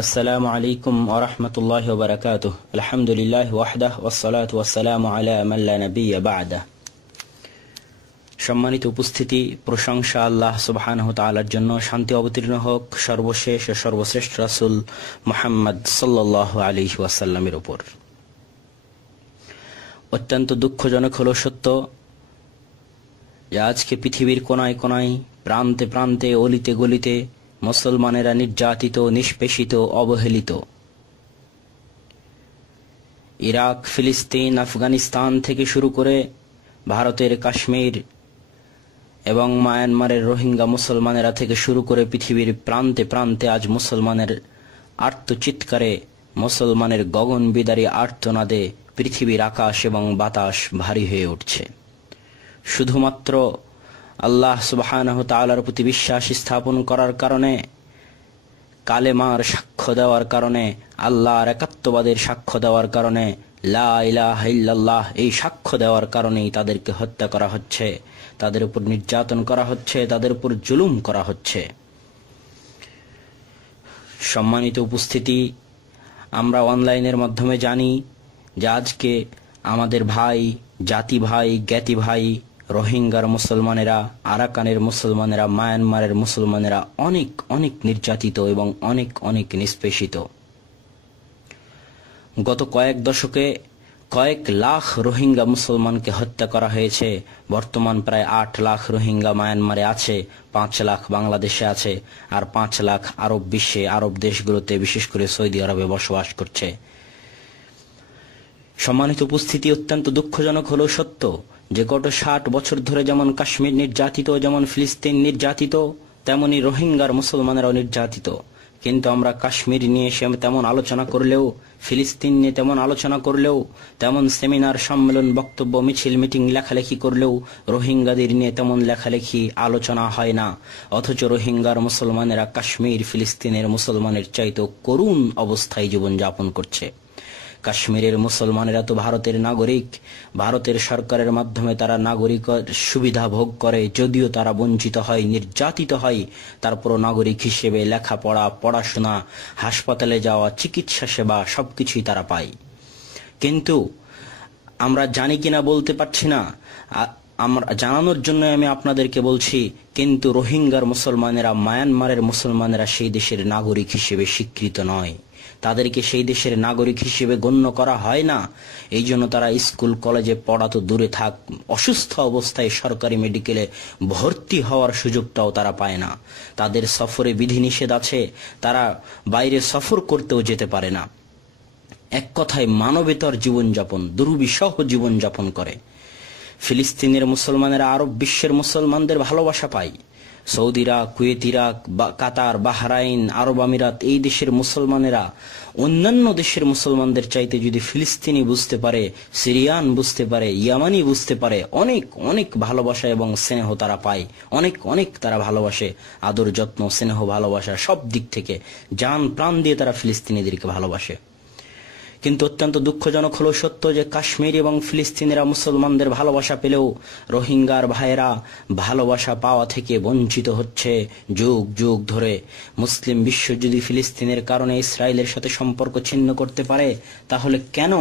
আসসালামু আলাইকুম ওয়া রাহমাতুল্লাহি ওয়া বারাকাতুহু। আলহামদুলিল্লাহি ওয়াহদাহু ওয়াসসালাতু ওয়াসসালামু আলা মান লা নাবিয়্যা বা'দা। সম্মানিত উপস্থিতি, প্রশংসা আল্লাহ সুবহানাহু ওয়া তাআলার জন্য, শান্তি অবতীর্ণ হোক সর্বশেষ ও সর্বশ্রেষ্ঠ রাসূল মুহাম্মদ সাল্লাল্লাহু আলাইহি ওয়াসাল্লামের উপর। অত্যন্ত দুঃখজনক হলো সত্য যে আজকে পৃথিবীর কোনায় কোনায়, প্রান্তে প্রান্তে, অলিতে গলিতে মুসলমানেরা নির্যাতিত, নিষ্পেষিত, অবহেলিত। ইরাক, ফিলিস্তিন, আফগানিস্তান থেকে শুরু করে ভারতের কাশ্মীর এবং মায়ানমারের রোহিঙ্গা মুসলমানেরা থেকে শুরু করে পৃথিবীর প্রান্তে প্রান্তে আজ মুসলমানের আর্তচিৎকারে, মুসলমানের গগন বিদারী আর্তনাদে পৃথিবীর আকাশ এবং বাতাস ভারী হয়ে উঠছে। শুধুমাত্র আল্লাহ সুবহানাহু ওয়া তাআলার প্রতি বিশ্বাস স্থাপন করার কারণে, কালেমার সাক্ষ্য দেওয়ার কারণে, আল্লাহর একাত্মবাদের সাক্ষ্য দেওয়ার কারণে, লা ইলাহা ইল্লাল্লাহ এই সাক্ষ্য দেওয়ার কারণেই তাদেরকে হত্যা করা হচ্ছে, তাদের উপর নির্যাতন করা হচ্ছে, তাদের উপর জুলুম করা হচ্ছে। সম্মানিত উপস্থিতি, আমরা অনলাইনের মাধ্যমে জানি যে আজকে আমাদের ভাই, জাতি ভাই, জ্ঞাতি ভাই রোহিঙ্গার মুসলমানেরা, আরাকানের মুসলমানেরা, মায়ানমারের মুসলমানেরা অনেক অনেক নির্যাতিত এবং অনেক অনেক নিষ্পেষিত। গত কয়েক দশকে কয়েক লাখ রোহিঙ্গা মুসলমানকে হত্যা করা হয়েছে। বর্তমান প্রায় 8 লাখ রোহিঙ্গা মায়ানমারে আছে, 5 লাখ বাংলাদেশে আছে, আর 5 লাখ আরব বিশ্বে, আরব দেশগুলোতে, বিশেষ করে সৌদি আরবে বসবাস করছে। সম্মানিত উপস্থিতি, অত্যন্ত দুঃখজনক হলো সত্য যে গত 60 বছর ধরে যেমন কাশ্মীর নির্যাতিত, যেমন ফিলিস্তিন নির্যাতিত, তেমনি রোহিঙ্গার মুসলমানেরাও নির্যাতিত। কিন্তু আমরা কাশ্মীর নিয়ে তেমন আলোচনা করলেও, ফিলিস্তিন নিয়ে তেমন আলোচনা করলেও, তেমন সেমিনার, সম্মেলন, বক্তব্য, মিছিল, মিটিং, লেখালেখি করলেও রোহিঙ্গাদের নিয়ে তেমন লেখালেখি, আলোচনা হয় না। অথচ রোহিঙ্গার মুসলমানেরা কাশ্মীর, ফিলিস্তিনের মুসলমানের চাইতে করুণ অবস্থায় জীবনযাপন করছে। কাশ্মীরের মুসলমানেরা তো ভারতের নাগরিক, ভারতের সরকারের মাধ্যমে তারা নাগরিক সুবিধা ভোগ করে, যদিও তারা বঞ্চিত হয়, নির্যাতিত হয়, তারপরও নাগরিক হিসেবে লেখাপড়া, পড়াশোনা, হাসপাতালে যাওয়া, চিকিৎসা সেবা সবকিছুই তারা পায়। কিন্তু আমরা জানি কিনা বলতে পারছি না, আমরা জানানোর জন্য আমি আপনাদেরকে বলছি, কিন্তু রোহিঙ্গার মুসলমানেরা, মায়ানমারের মুসলমানেরা সেই দেশের নাগরিক হিসেবে স্বীকৃত নয়, তাদেরকে সেই দেশের নাগরিক হিসেবে গণ্য করা হয় না। এই জন্য তারা স্কুল কলেজে পড়া তো দূরে থাক, অসুস্থ অবস্থায় সরকারি মেডিকেলে ভর্তি হওয়ার সুযোগটাও তারা পায় না। তাদের সফরে বিধিনিষেধ আছে, তারা বাইরে সফর করতেও যেতে পারে না। এক কথায় মানবেতর জীবনযাপন, দুর্বিষহ জীবনযাপন করে। ফিলিস্তিনের মুসলমানেরা আরব বিশ্বের মুসলমানদের ভালোবাসা পায়। সৌদিরা, কুয়েতিরা, কাতার, বাহরাইন, আরব আমিরাত এই দেশের মুসলমানেরা অন্যান্য দেশের মুসলমানদের চাইতে যদি ফিলিস্তিনি বুঝতে পারে, সিরিয়ান বুঝতে পারে, ইয়ামানি বুঝতে পারে, অনেক অনেক ভালোবাসা এবং স্নেহ তারা পায়, অনেক অনেক তারা ভালোবাসে, আদর যত্ন, স্নেহ, ভালোবাসা সব দিক থেকে জান প্রাণ দিয়ে তারা ফিলিস্তিনিদেরকে ভালোবাসে। কিন্তু অত্যন্ত দুঃখজনক হলো সত্য যে কাশ্মীর এবং ফিলিস্তিনিরা মুসলমানদের ভালোবাসা পেলেও রোহিঙ্গার ভাইয়েরা ভালোবাসা পাওয়া থেকে বঞ্চিত হচ্ছে যুগ যুগ ধরে। মুসলিম বিশ্ব যদি ফিলিস্তিনের কারণে ইসরায়েলের সাথে সম্পর্ক ছিন্ন করতে পারে, তাহলে কেন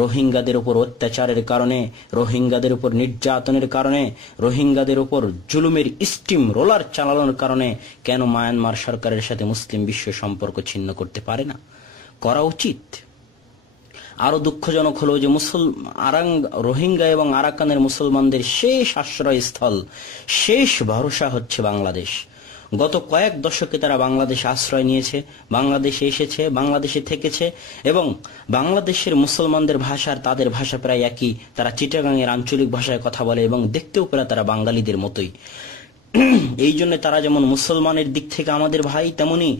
রোহিঙ্গাদের উপর অত্যাচারের কারণে, রোহিঙ্গাদের উপর নির্যাতনের কারণে, রোহিঙ্গাদের উপর জুলুমের স্টিম রোলার চালানোর কারণে কেন মায়ানমার সরকারের সাথে মুসলিম বিশ্ব সম্পর্ক ছিন্ন করতে পারে না? করা উচিত। আরো দুঃখজনক হলো যে রোহিঙ্গা এবং আরাকানের মুসলমানদের শেষ আশ্রয়স্থল, শেষ ভরসা হচ্ছে বাংলাদেশ। গত কয়েক দশকে তারা বাংলাদেশে আশ্রয় নিয়েছে, বাংলাদেশে এসেছে, বাংলাদেশে থেকেছে, এবং বাংলাদেশের মুসলমানদের ভাষার তাদের ভাষা প্রায় একই। তারা চিটাগাংয়ের আঞ্চলিক ভাষায় কথা বলে এবং দেখতেও প্রায় তারা বাঙালিদের মতোই। এই জন্য তারা যেমন মুসলমানের দিক থেকে আমাদের ভাই, তেমনি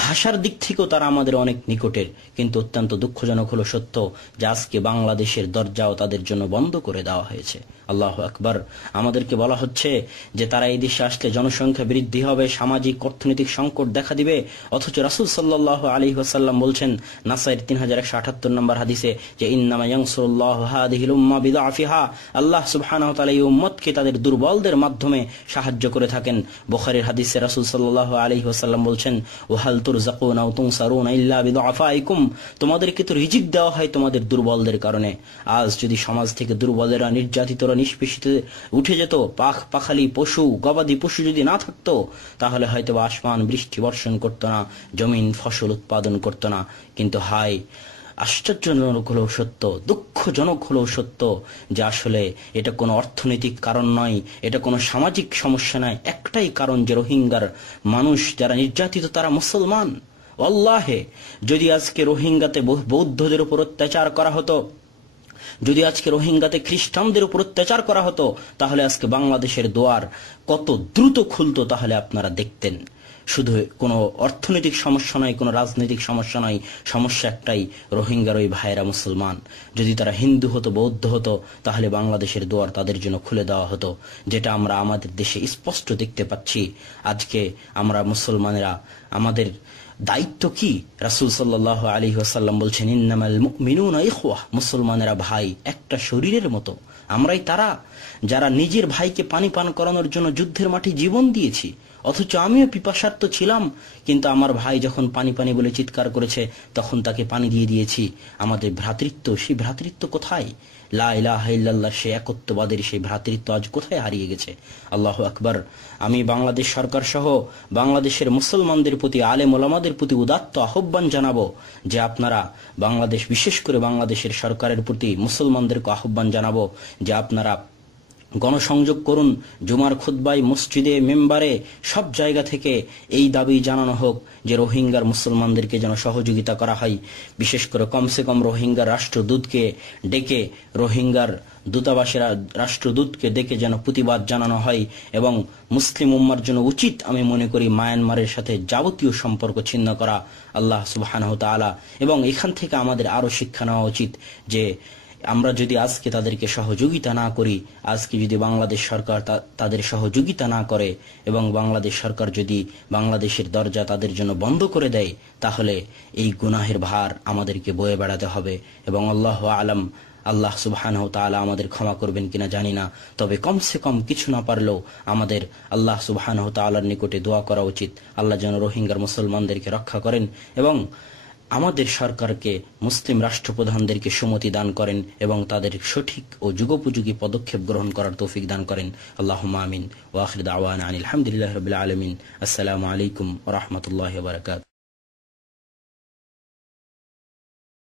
ভাষার দিক থেকেও তারা আমাদের অনেক নিকটের। কিন্তু অত্যন্ত দুঃখজনক হলো সত্য যে আজকে বাংলাদেশের দরজাও তাদের জন্য বন্ধ করে দেওয়া হয়েছে। আল্লাহু আকবার। আমাদেরকে বলা হচ্ছে যে তারা এই দেশে আসলে জনসংখ্যা বৃদ্ধি হবে, সামাজিক অর্থনৈতিক সংকট দেখা দিবে, অথচ রাসূল সাল্লাল্লাহু আলাইহি ওয়াসাল্লাম বলছেন নাসাইর 3178 নম্বর হাদিসে যে ইন্নামা ইয়ানসুরুল্লাহু হাদিহিল উম্মাহ বিদআফিহা, আল্লাহ সুবহানাহু ওয়া তাআলা এই উম্মতকে তাদের দুর্বলদের মাধ্যমে সাহায্য করে থাকেন। বুখারীর হাদিসে রাসূল সাল্লাল্লাহু আলাইহি ওয়াসাল্লাম বলছেন, ওয়াহাল তুরযাকুনা ওয়া তুনসারুনা ইল্লা বিদুআফাইকুম, তোমাদেরকে তো রিজিক দেওয়া হয় তোমাদের দুর্বলদের কারণে। আজ যদি সমাজ থেকে দুর্বলেরা, নির্যাতিতরা, নিষ্পেষিত উঠে যেত, পাখালি পশু, গবাদি পশু যদি না থাকতো, তাহলে হয়তো আসমান বৃষ্টি বর্ষণ করতো না, জমিন ফসল উৎপাদন করতো না। কিন্তু হায়, আশ্চর্যজনক হলেও সত্য, দুঃখজনক হলেও সত্য যে আসলে এটা কোনো অর্থনৈতিক কারণ নয়, এটা কোনো সামাজিক সমস্যা নয়। একটাই কারণ, যে রোহিঙ্গার মানুষ যারা নির্যাতিত তারা মুসলমান। আল্লাহে, যদি আজকে রোহিঙ্গাতে বৌদ্ধদের উপর অত্যাচার করা হতো, যদি আজকে রোহিঙ্গাতে খ্রিস্টানদের উপর অত্যাচার করা হতো, তাহলে আজকে বাংলাদেশের দুয়ার কত দ্রুত খুলতো, তাহলে আপনারা দেখতেন। শুধু কোনো অর্থনৈতিক সমস্যা নয়, কোনো রাজনৈতিক সমস্যা নয়, সমস্যা একটাই, রোহিঙ্গার ওই ভাইয়েরা মুসলমান। যদি তারা হিন্দু হতো, বৌদ্ধ হতো, তাহলে বাংলাদেশের দুয়ার তাদের জন্য খুলে দেওয়া হতো, যেটা আমরা আমাদের দেশে স্পষ্ট দেখতে পাচ্ছি। আজকে আমরা মুসলমানেরা, আমাদের দায়িত্ব কি? রাসূল সাল্লাল্লাহু আলাইহি ওয়াসাল্লাম বলছেন, ইন্নামাল মুমিনুনা ইখওয়াহ, মুসলমানেরা ভাই, একটা শরীরের মতো। আমরাই তারা যারা নিজের ভাইকে পানি পান করানোর জন্য যুদ্ধের মাঠে জীবন দিয়েছি, অথচ আমিও পিপাসার্ত ছিলাম, কিন্তু আমার ভাই যখন পানি পানি বলে চিৎকার করেছে, তখন তাকে পানি দিয়ে দিয়েছি। আমাদের ভ্রাতৃত্ব, সেই ভ্রাতৃত্ব কোথায়? লা ইলাহা ইল্লাল্লাহ, সেই একত্ববাদের সেই ভ্রাতৃত্ব আজ কোথায় হারিয়ে গেছে? আল্লাহু আকবার। আমি বাংলাদেশ সরকার সহ বাংলাদেশের মুসলমানদের প্রতি, আলেম ওলামাদের প্রতি উদাত্ত আহ্বান জানাবো যে আপনারা বাংলাদেশ, বিশেষ করে বাংলাদেশের সরকারের প্রতি মুসলমানদেরকে আহ্বান জানাবো যে আপনারা গণসংযোগ করুন, জুমার খুতবায়, মসজিদে, মেম্বারে, সব জায়গা থেকে এই দাবি জানানো হোক যে রোহিঙ্গার মুসলমানদেরকে যেন সহযোগিতা করা হয়। বিশেষ করে কমসে কম রোহিঙ্গার রাষ্ট্রদূতকে ডেকে, রোহিঙ্গার দূতাবাসের রাষ্ট্রদূতকে ডেকে যেন প্রতিবাদ জানানো হয়। এবং মুসলিম উম্মার জন্য উচিত, আমি মনে করি, মায়ানমারের সাথে যাবতীয় সম্পর্ক ছিন্ন করা, আল্লাহ সুবহানাহু ওয়া তাআলা। এবং এখান থেকে আমাদের আরো শিক্ষা নেওয়া উচিত যে আমরা যদি আজকে তাদেরকে সহযোগিতা না করি, আজকে যদি বাংলাদেশ সরকার তাদের সহযোগিতা না করে, এবং বাংলাদেশ সরকার যদি বাংলাদেশের দরজা তাদের জন্য বন্ধ করে দেয়, তাহলে এই গুনাহের ভার আমাদেরকে বয়ে বেড়াতে হবে। এবং আল্লাহু আলাম, আল্লাহ সুবহানাহু ওয়া তাআলা আমাদের ক্ষমা করবেন কিনা জানি না, তবে কমসে কম কিছু না পারলেও আমাদের আল্লাহ সুবহানাহু ওয়া তাআলার নিকটে দোয়া করা উচিত, আল্লাহ যেন রোহিঙ্গার মুসলমানদেরকে রক্ষা করেন এবং আমাদের সরকারকে, মুসলিম রাষ্ট্রপ্রধানদেরকে সুমতি দান করেন এবং তাদের সঠিক ও যুগোপযোগী পদক্ষেপ গ্রহণ করার তৌফিক দান করেন। আল্লাহুম্মা আমিন। ওয়া আখিরু দাওয়ানা আনিল হামদুলিল্লাহি রাব্বিল আলামিন। আসসালামু আলাইকুম ওয়া রাহমাতুল্লাহি ওয়া বারাকাতুহু।